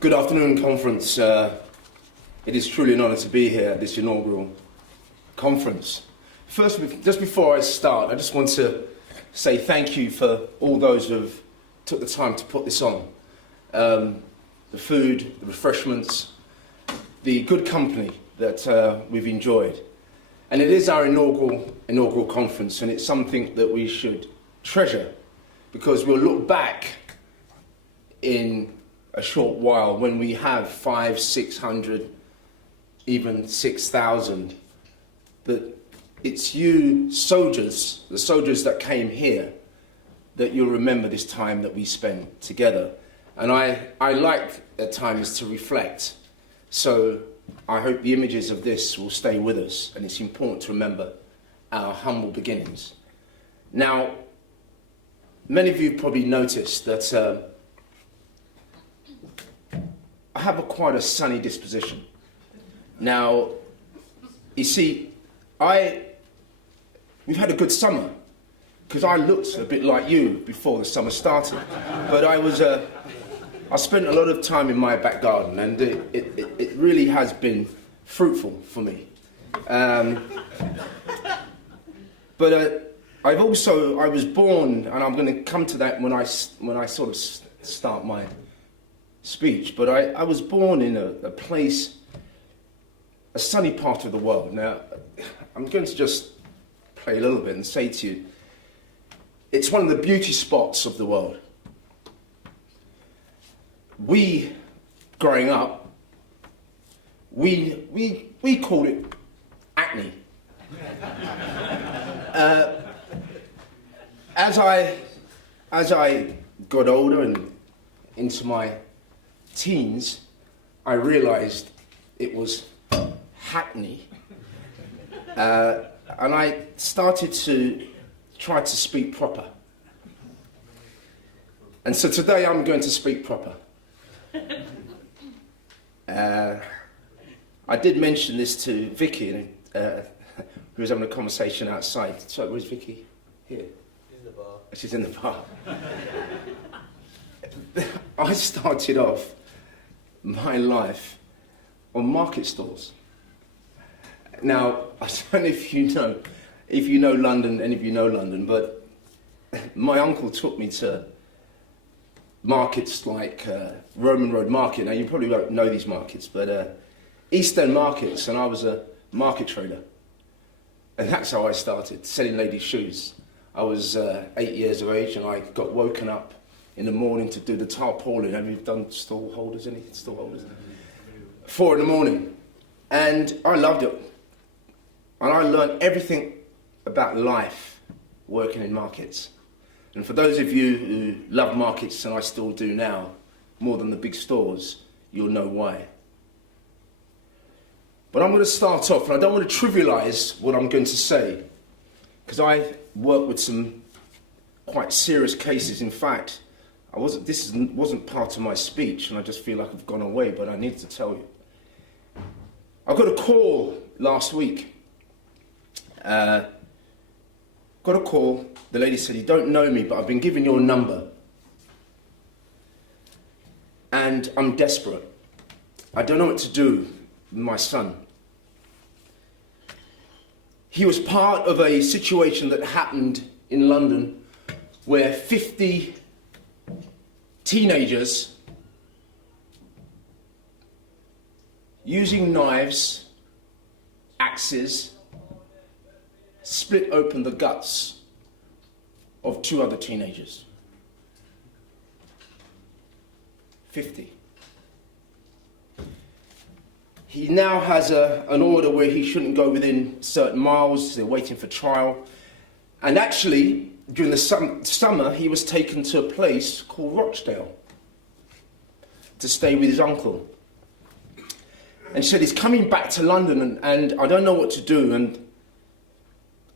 Good afternoon, conference. It is truly an honour to be here at this inaugural conference. First, just before I start, I just want to say thank you for all those who have took the time to put this on. The food, the refreshments, the good company that we've enjoyed. And it is our inaugural conference, and it's something that we should treasure, because we'll look back in a short while when we have 500, 600, even 6,000, that it's you soldiers, the soldiers that came here, that you'll remember this time that we spent together. And I like at times to reflect, so I hope the images of this will stay with us, and it's important to remember our humble beginnings. Now, many of you probably noticed that I have quite a sunny disposition. Now, you see, we've had a good summer, because I looked a bit like you before the summer started. But I spent a lot of time in my back garden, and it really has been fruitful for me. But I was born, and I'm going to come to that when I sort of start my speech, but I was born in a place, a sunny part of the world. Now, I'm going to just play a little bit and say to you, it's one of the beauty spots of the world. We, growing up, we called it acne. As I got older and into my teens, I realized it was hackney. And I started to try to speak proper. And so today I'm going to speak proper. I did mention this to Vicky, who was having a conversation outside. So where's Vicky? Here. She's in the bar. She's in the bar. I started off my life on market stalls. Now, I don't know if you know London, any of you know London, but my uncle took me to markets like Roman Road Market. Now, you probably won't know these markets, but East End markets, and I was a market trader. And that's how I started, selling ladies' shoes. I was 8 years of age, and I got woken up in the morning to do the tarpaulin. Have you done stall holders, any stall holders? 4 in the morning. And I loved it. And I learned everything about life working in markets. And for those of you who love markets, and I still do now, more than the big stores, you'll know why. But I'm going to start off, and I don't want to trivialize what I'm going to say, because I work with some quite serious cases. In fact, this wasn't part of my speech, and I just feel like I've gone away, but I need to tell you. I got a call last week. Got a call. The lady said, "You don't know me, but I've been given your number. And I'm desperate. I don't know what to do with my son. He was part of a situation that happened in London where 50 teenagers, using knives, axes, split open the guts of 2 other teenagers. 50. He now has an order where he shouldn't go within certain miles. They're waiting for trial. And actually, during the summer, he was taken to a place called Rochdale to stay with his uncle. And she said, he's coming back to London, and I don't know what to do, and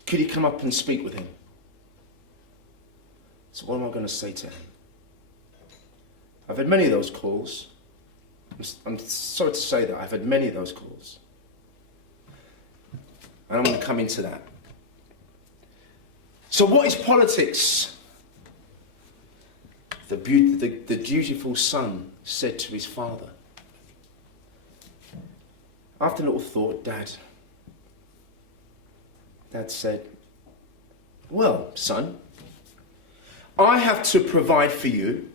could he come up and speak with him? So what am I going to say to him? I've had many of those calls. I'm sorry to say that I've had many of those calls. And I'm going to come into that. So what is politics? the dutiful son said to his father. After a little thought, Dad said, "Well, son, I have to provide for you,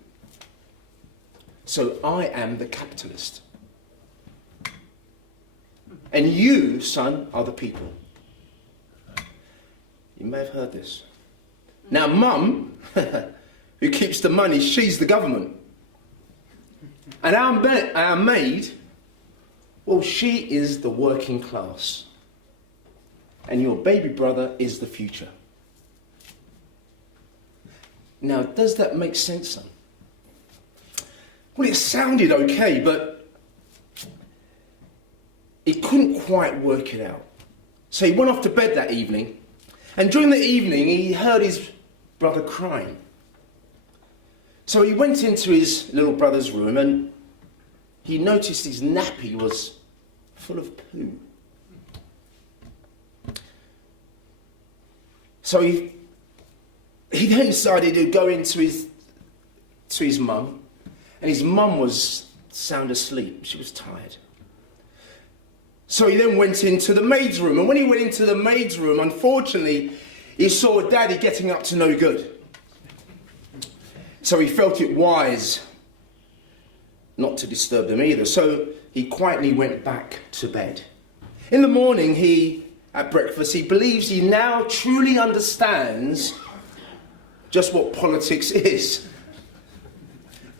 so I am the capitalist. And you, son, are the people." You may have heard this. Now, Mum, who keeps the money, she's the government. And our maid, well, she is the working class. And your baby brother is the future. Now, does that make sense, son? Well, it sounded okay, but he couldn't quite work it out. So he went off to bed that evening, and during the evening he heard his brother crying. So he went into his little brother's room and he noticed his nappy was full of poo. So he then decided to go into his mum, and his mum was sound asleep. She was tired. So he then went into the maid's room, and when he went into the maid's room, unfortunately, he saw Daddy getting up to no good. So he felt it wise not to disturb them either. So he quietly went back to bed. In the morning, at breakfast, he believes he now truly understands just what politics is.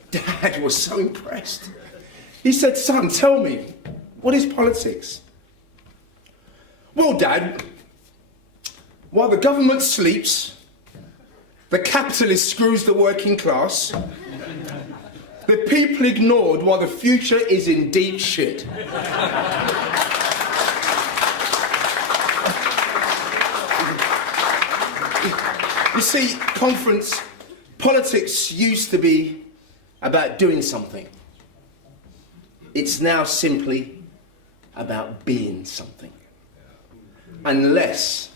Dad was so impressed. He said, "Son, tell me, what is politics?" "Well, Dad, while the government sleeps, the capitalist screws the working class, the people ignored while the future is in deep shit." You see, conference, politics used to be about doing something. It's now simply about being something. Unless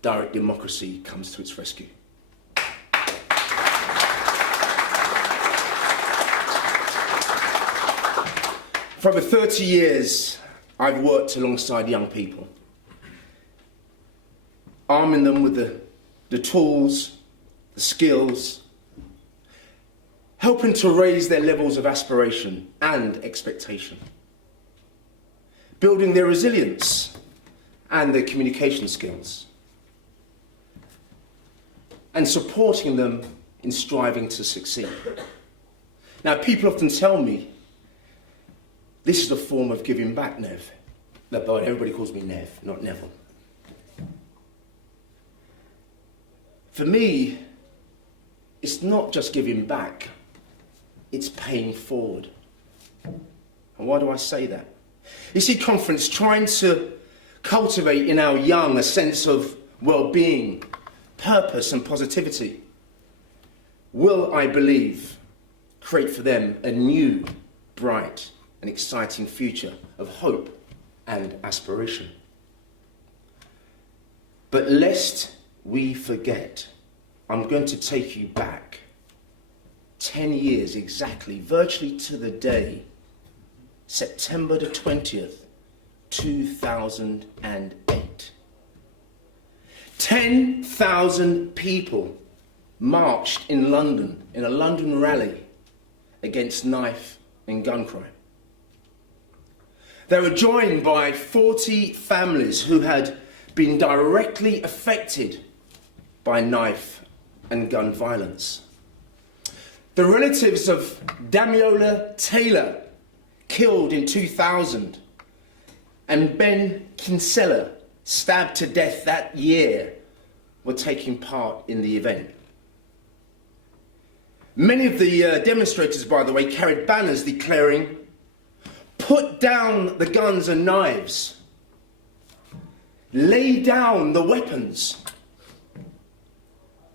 direct democracy comes to its rescue. For over 30 years, I've worked alongside young people, arming them with the tools, the skills, helping to raise their levels of aspiration and expectation, building their resilience and their communication skills, and supporting them in striving to succeed. Now, people often tell me, this is a form of giving back, Nev. Everybody calls me Nev, not Neville. For me, it's not just giving back, it's paying forward. And why do I say that? You see, conference, trying to cultivate in our young a sense of well-being, purpose and positivity will, I believe, create for them a new, bright and exciting future of hope and aspiration. But lest we forget, I'm going to take you back 10 years exactly, virtually to the day, September the 20th, 2008. 10,000 people marched in London, in a London rally against knife and gun crime. They were joined by 40 families who had been directly affected by knife and gun violence. The relatives of Damiola Taylor, killed in 2000, and Ben Kinsella, stabbed to death that year, were taking part in the event. Many of the demonstrators, by the way, carried banners declaring, "Put down the guns and knives. Lay down the weapons."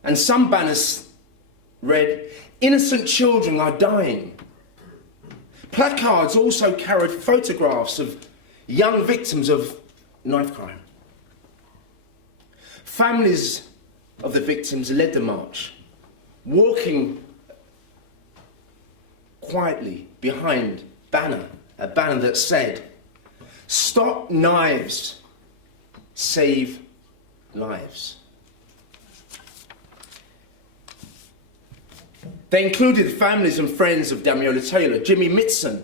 And some banners read, "Innocent children are dying." Placards also carried photographs of young victims of knife crime. Families of the victims led the march, walking quietly behind a banner that said, "Stop knives, save lives." They included the families and friends of Damiola Taylor, Jimmy Mitson,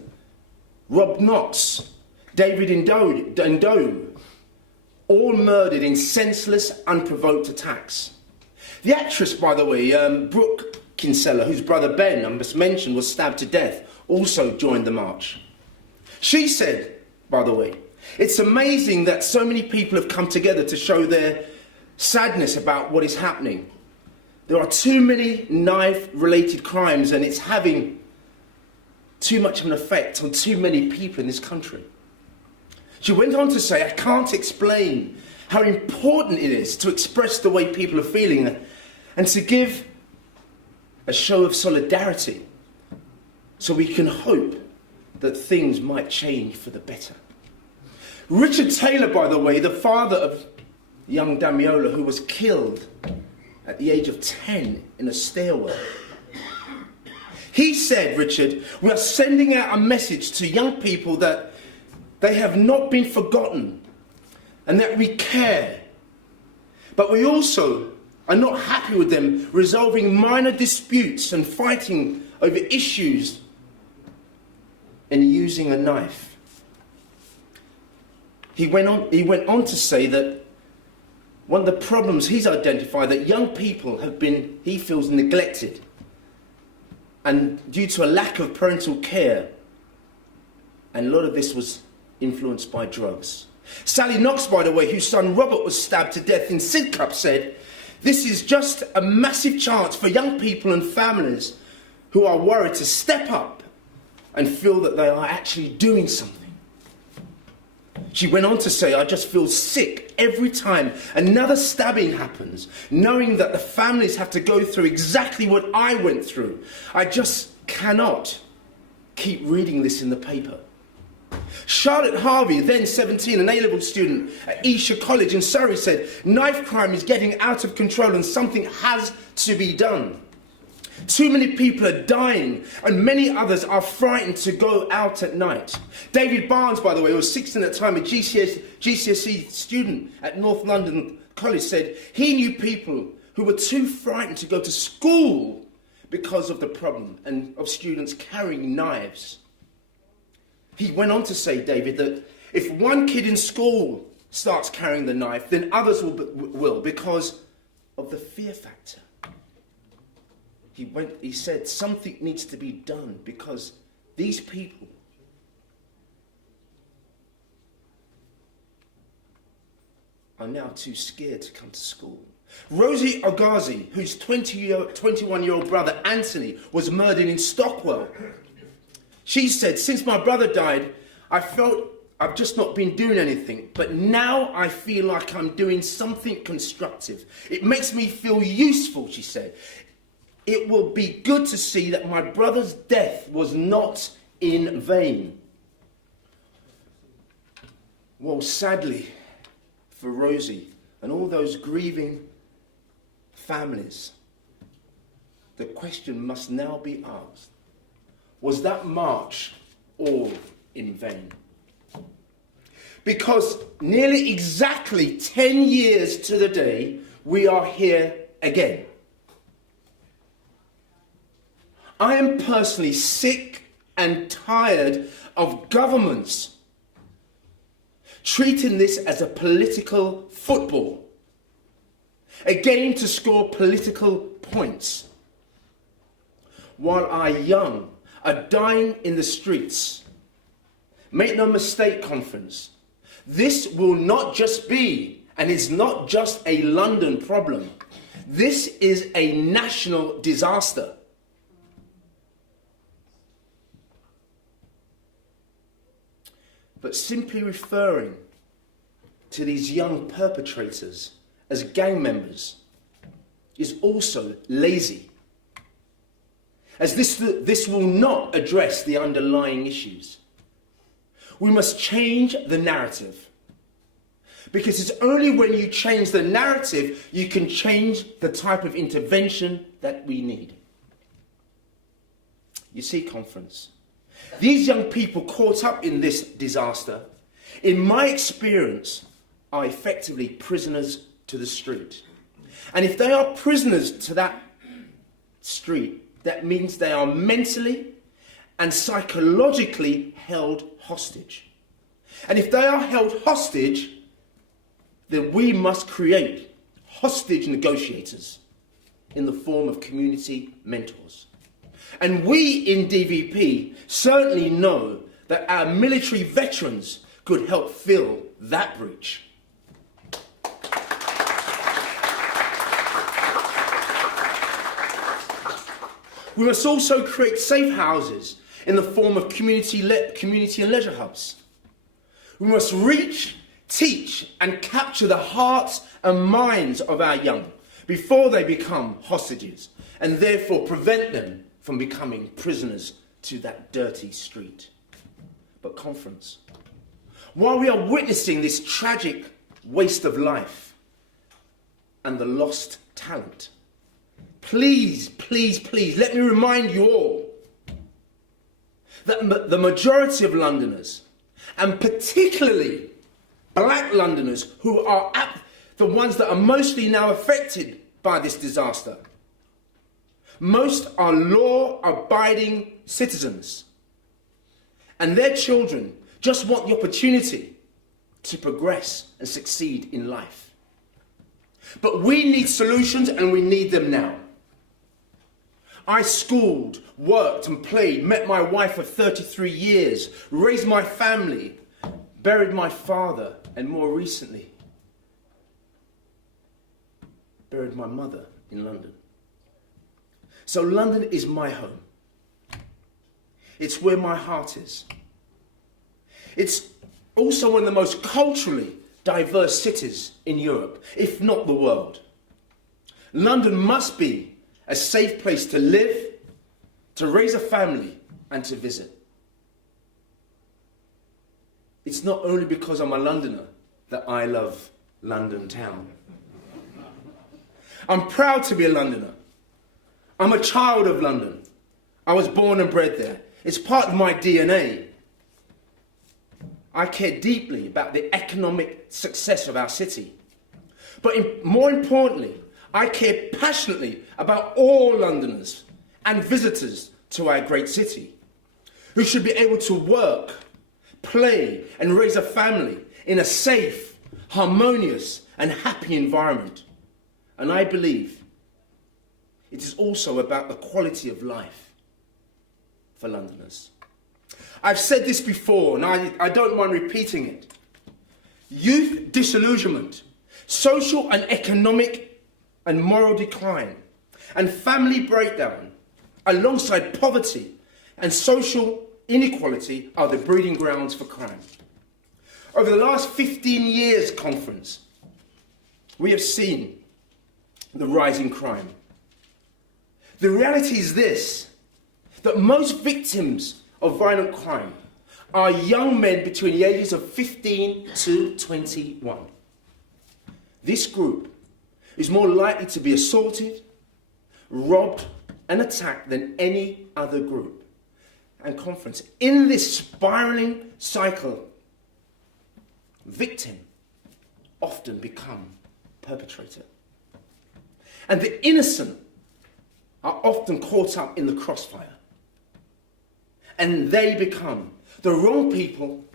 Rob Knox, David Ndoe, all murdered in senseless, unprovoked attacks. The actress, by the way, Brooke Kinsella, whose brother Ben, I must mention, was stabbed to death, also joined the march. She said, by the way, "It's amazing that so many people have come together to show their sadness about what is happening. There are too many knife-related crimes and it's having too much of an effect on too many people in this country." She went on to say, "I can't explain how important it is to express the way people are feeling and to give a show of solidarity so we can hope that things might change for the better." Richard Taylor, by the way, the father of young Damiola, who was killed at the age of 10 in a stairwell. He said, Richard, "We are sending out a message to young people that they have not been forgotten and that we care. But we also are not happy with them resolving minor disputes and fighting over issues and using a knife." He went on to say that one of the problems he's identified, that young people have been, he feels, neglected, and due to a lack of parental care, and a lot of this was influenced by drugs. Sally Knox, by the way, whose son Robert was stabbed to death in Sidcup, said, "This is just a massive chance for young people and families who are worried to step up and feel that they are actually doing something." She went on to say, "I just feel sick every time another stabbing happens, knowing that the families have to go through exactly what I went through. I just cannot keep reading this in the paper." Charlotte Harvey, then 17, an A-level student at Esher College in Surrey, said, "Knife crime is getting out of control and something has to be done. Too many people are dying and many others are frightened to go out at night." David Barnes, by the way, who was 16 at the time, a GCSE student at North London College, said he knew people who were too frightened to go to school because of the problem and of students carrying knives. He went on to say, David, that if one kid in school starts carrying the knife, then others will because of the fear factor. He said something needs to be done because these people are now too scared to come to school. Rosie Ogazi, whose 21-year-old brother Anthony was murdered in Stockwell, she said, "Since my brother died, I felt I've just not been doing anything, but now I feel like I'm doing something constructive. It makes me feel useful," she said. "It will be good to see that my brother's death was not in vain." Well, sadly for Rosie and all those grieving families, the question must now be asked, was that march all in vain? Because nearly exactly 10 years to the day, we are here again. I am personally sick and tired of governments treating this as a political football, a game to score political points, while our young are dying in the streets. Make no mistake, conference, this will not just be, and is not just a London problem. This is a national disaster. But simply referring to these young perpetrators as gang members is also lazy, as this will not address the underlying issues. We must change the narrative, because it's only when you change the narrative you can change the type of intervention that we need. You see, conference, these young people caught up in this disaster, in my experience, are effectively prisoners to the street. And if they are prisoners to that street, that means they are mentally and psychologically held hostage. And if they are held hostage, then we must create hostage negotiators in the form of community mentors. And we in DVP certainly know that our military veterans could help fill that breach. We must also create safe houses in the form of community and leisure hubs. We must reach, teach and capture the hearts and minds of our young before they become hostages, and therefore prevent them from becoming prisoners to that dirty street. But conference, while we are witnessing this tragic waste of life and the lost talent, please, please, please, let me remind you all that the majority of Londoners, and particularly black Londoners, who are the ones that are mostly now affected by this disaster, most are law-abiding citizens, and their children just want the opportunity to progress and succeed in life. But we need solutions, and we need them now. I schooled, worked and played, met my wife of 33 years, raised my family, buried my father, and more recently, buried my mother in London. So London is my home. It's where my heart is. It's also one of the most culturally diverse cities in Europe, if not the world. London must be a safe place to live, to raise a family, and to visit. It's not only because I'm a Londoner that I love London town. I'm proud to be a Londoner. I'm a child of London. I was born and bred there. It's part of my DNA. I care deeply about the economic success of our city. But more importantly, I care passionately about all Londoners and visitors to our great city, who should be able to work, play and raise a family in a safe, harmonious and happy environment. And I believe it is also about the quality of life for Londoners. I've said this before, and I don't mind repeating it. Youth disillusionment, social and economic and moral decline, and family breakdown, alongside poverty and social inequality, are the breeding grounds for crime. Over the last 15 years, conference, we have seen the rise in crime. The reality is this, that most victims of violent crime are young men between the ages of 15 to 21. This group is more likely to be assaulted, robbed and attacked than any other group. And conference, in this spiraling cycle, victim often become perpetrator. And the innocent are often caught up in the crossfire. And they become the wrong people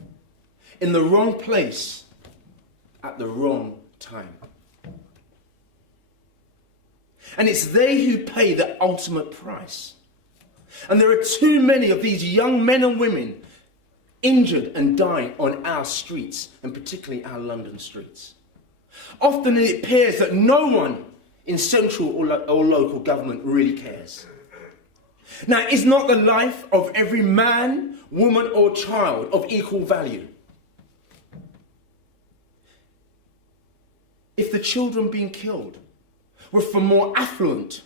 in the wrong place at the wrong time. And it's they who pay the ultimate price. And there are too many of these young men and women injured and dying on our streets, and particularly our London streets. Often it appears that no one in central or local government really cares. Now, is not the life of every man, woman or child of equal value? If the children being killed were from more affluent,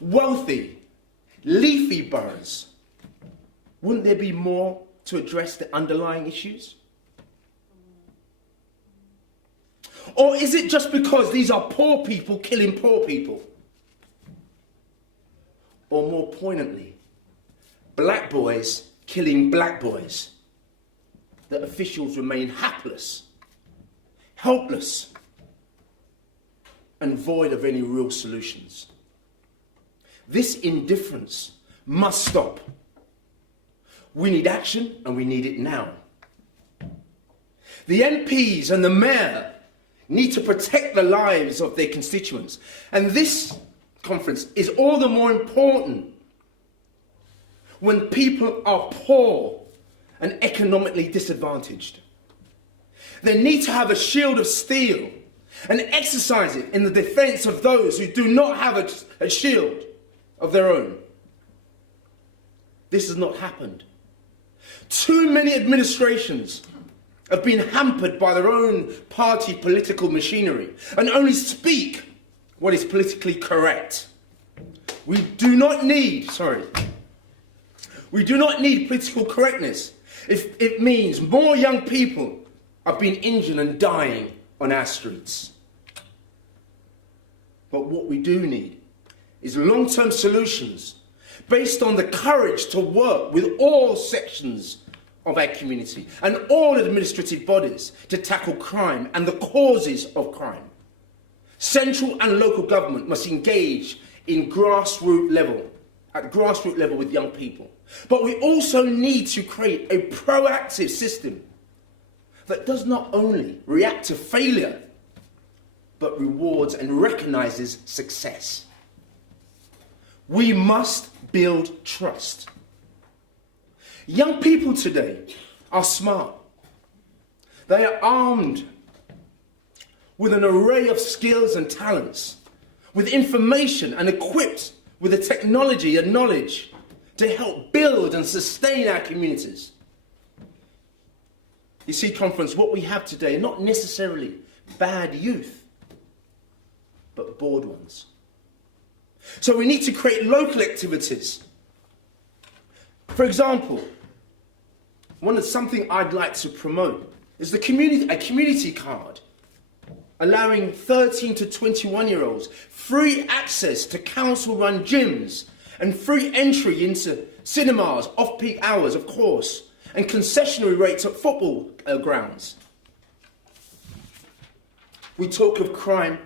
wealthy, leafy boroughs, wouldn't there be more to address the underlying issues? Or is it just because these are poor people killing poor people? Or more poignantly, black boys killing black boys, that officials remain hapless, helpless, and void of any real solutions. This indifference must stop. We need action, and we need it now. The MPs and the mayor need to protect the lives of their constituents, and this conference is all the more important when people are poor and economically disadvantaged. They need to have a shield of steel and exercise it in the defense of those who do not have a shield of their own. This has not happened. Too many administrations have been hampered by their own party political machinery and only speak what is politically correct. We do not need political correctness if it means more young people are being injured and dying on our streets. But what we do need is long-term solutions based on the courage to work with all sections of our community and all administrative bodies to tackle crime and the causes of crime. Central and local government must engage at grassroots level with young people. But we also need to create a proactive system that does not only react to failure, but rewards and recognises success. We must build trust. Young people today are smart. They are armed with an array of skills and talents, with information and equipped with the technology and knowledge to help build and sustain our communities. You see, conference, what we have today are not necessarily bad youth, but bored ones. So we need to create local activities. For example, something I'd like to promote is a community card allowing 13 to 21-year-olds free access to council-run gyms and free entry into cinemas, off-peak hours, of course, and concessionary rates at football grounds. We talk of crime,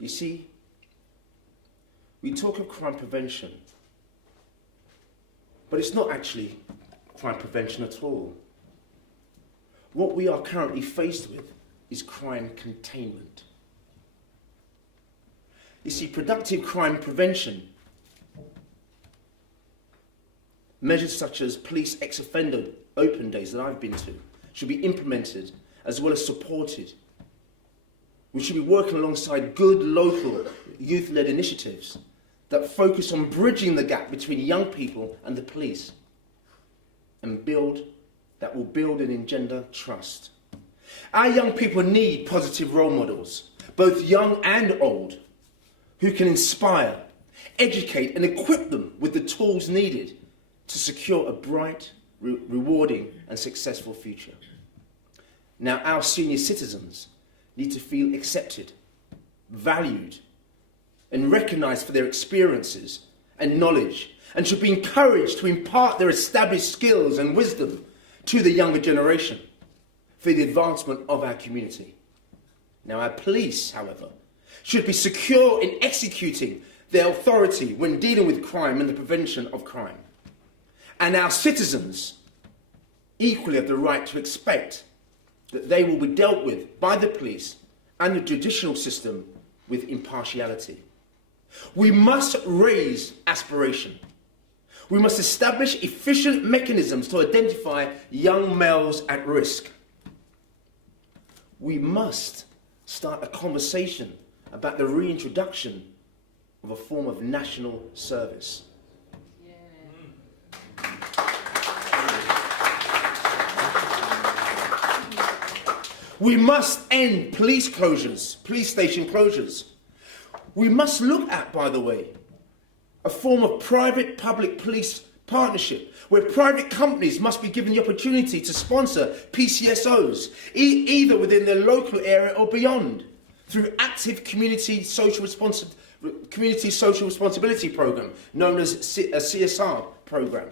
You see, we talk of crime prevention, but it's not actually crime prevention at all. What we are currently faced with is crime containment. You see, productive crime prevention, measures such as police ex-offender open days that I've been to, should be implemented as well as supported. We should be working alongside good local youth-led initiatives that focus on bridging the gap between young people and the police and that will build and engender trust. Our young people need positive role models, both young and old, who can inspire, educate and equip them with the tools needed to secure a bright, rewarding and successful future. Now, our senior citizens need to feel accepted, valued, and recognised for their experiences and knowledge, and should be encouraged to impart their established skills and wisdom to the younger generation for the advancement of our community. Now, our police, however, should be secure in executing their authority when dealing with crime and the prevention of crime. And our citizens equally have the right to expect that they will be dealt with by the police and the judicial system with impartiality. We must raise aspiration. We must establish efficient mechanisms to identify young males at risk. We must start a conversation about the reintroduction of a form of national service. We must end police closures, police station closures. We must look at, by the way, a form of private-public police partnership where private companies must be given the opportunity to sponsor PCSOs, either within their local area or beyond, through active community social responsibility program, known as a CSR program.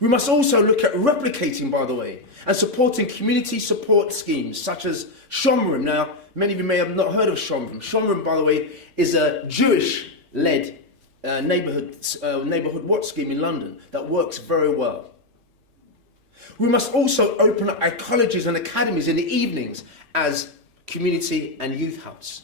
We must also look at replicating, by the way, and supporting community support schemes such as Shomrim. Now, many of you may have not heard of Shomrim. Shomrim, by the way, is a Jewish-led neighbourhood watch scheme in London that works very well. We must also open up our colleges and academies in the evenings as community and youth hubs.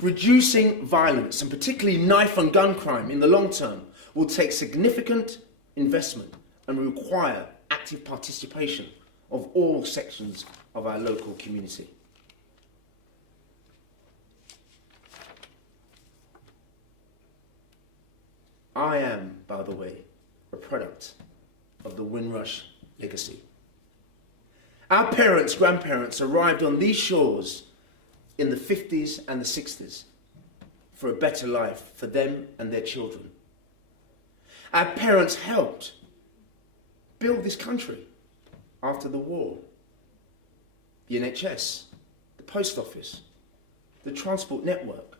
Reducing violence, and particularly knife and gun crime in the long term, will take significant investment and require active participation of all sections of our local community. I am, by the way, a product of the Windrush legacy. Our parents, grandparents arrived on these shores in the 50s and the 60s for a better life for them and their children. Our parents helped build this country after the war. The NHS, the post office, the transport network,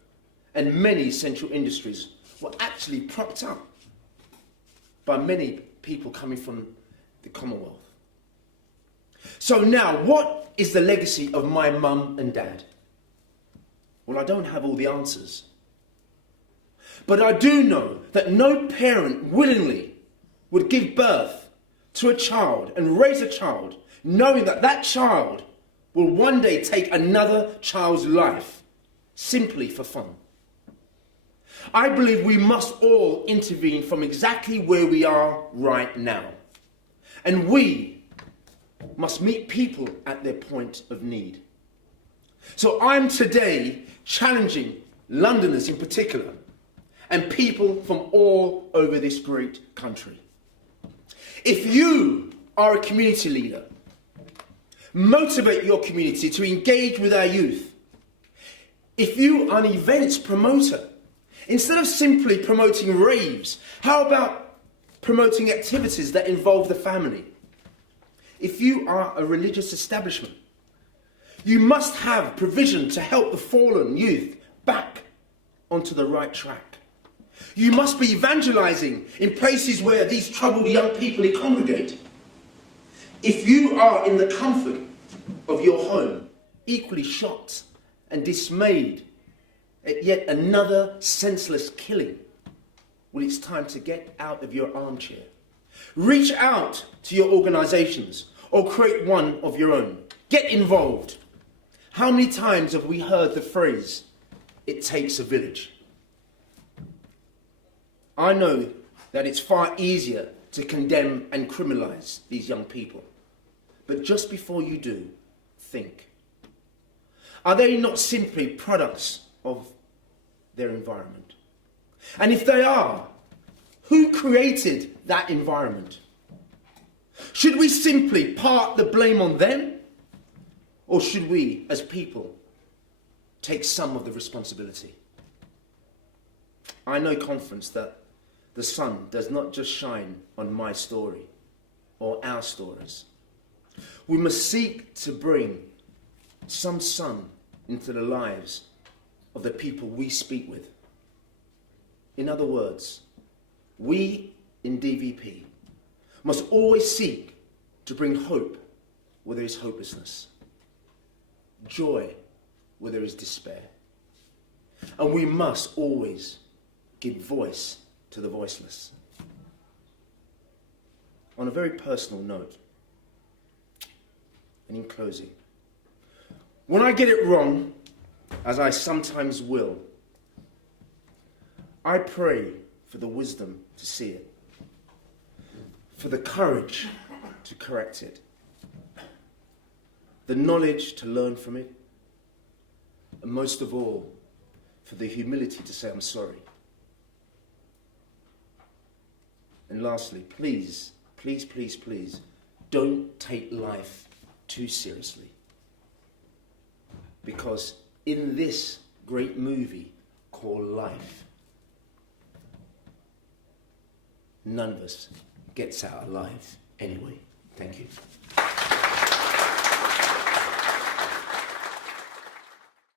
and many essential industries were actually propped up by many people coming from the Commonwealth. So now, what is the legacy of my mum and dad? Well, I don't have all the answers. But I do know that no parent willingly would give birth to a child and raise a child knowing that that child will one day take another child's life simply for fun. I believe we must all intervene from exactly where we are right now. And we must meet people at their point of need. So I'm today challenging Londoners in particular and people from all over this great country. If you are a community leader, motivate your community to engage with our youth. If you are an events promoter, instead of simply promoting raves, how about promoting activities that involve the family? If you are a religious establishment, you must have provision to help the fallen youth back onto the right track. You must be evangelizing in places where these troubled young people congregate. If you are in the comfort of your home, equally shocked and dismayed at yet another senseless killing, well, it's time to get out of your armchair. Reach out to your organizations or create one of your own. Get involved. How many times have we heard the phrase, "It takes a village"? I know that it's far easier to condemn and criminalize these young people. But just before you do, think. Are they not simply products of their environment? And if they are, who created that environment? Should we simply part the blame on them? Or should we, as people, take some of the responsibility? I know, conference, that the sun does not just shine on my story or our stories. We must seek to bring some sun into the lives of the people we speak with. In other words, we in DVP must always seek to bring hope where there is hopelessness, joy where there is despair. And we must always give voice to the voiceless. On a very personal note, and in closing, when I get it wrong, as I sometimes will, I pray for the wisdom to see it, for the courage to correct it, the knowledge to learn from it, and most of all, for the humility to say I'm sorry. And lastly, please, please, please, please, don't take life too seriously. Because in this great movie called life, none of us gets out alive anyway. Thank you.